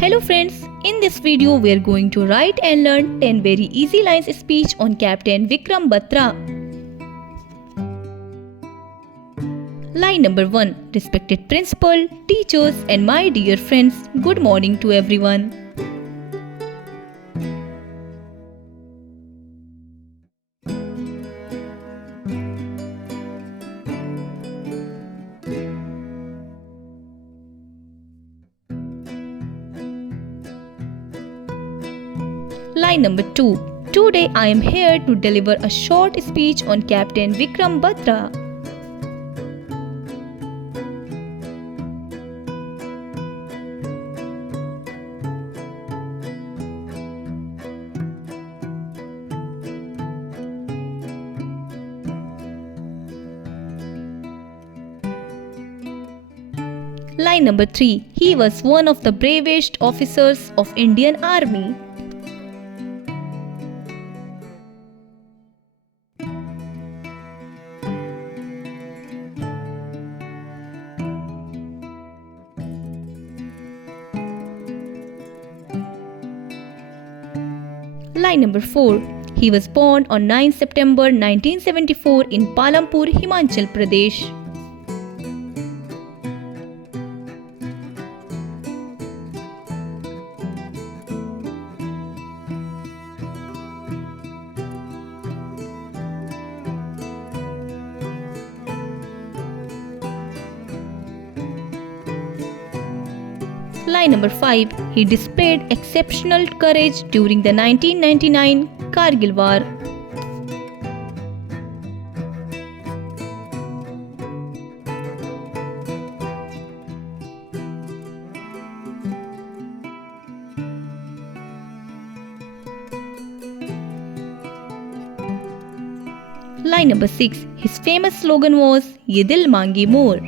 Hello friends, in this video we are going to write and learn 10 very easy lines speech on Captain Vikram Batra. Line number 1. Respected principal, teachers and my dear friends, good morning to everyone. Line number 2. Today I am here to deliver a short speech on Captain Vikram Batra. Line number 3. He was one of the bravest officers of Indian Army. Line number 4. He was born on 9 September 1974 in Palampur, Himachal Pradesh. Line number 5. He displayed exceptional courage during the 1999 Kargil War. Line number 6. His famous slogan was "Ye Dil Maange More."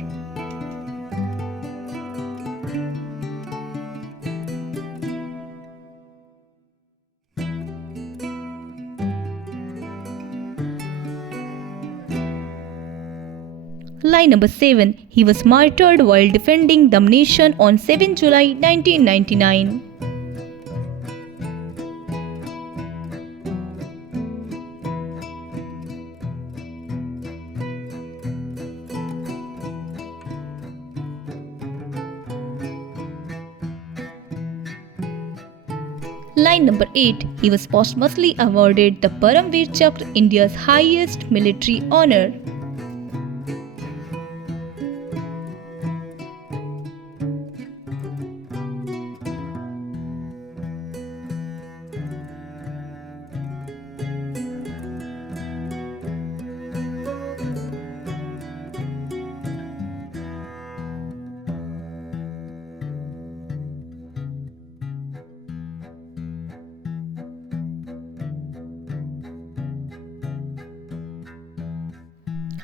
Line number 7. He was martyred while defending the nation on 7 July 1999. Line number 8. He was posthumously awarded the Paramveer Chakra, India's highest military honor.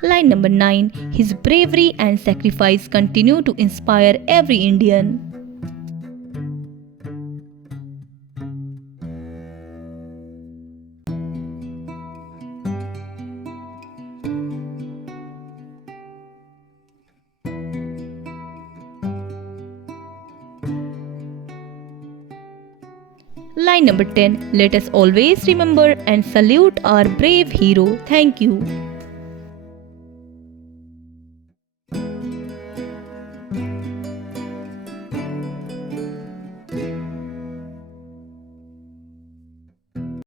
Line number 9. His bravery and sacrifice continue to inspire every Indian. Line number 10. Let us always remember and salute our brave hero. Thank you.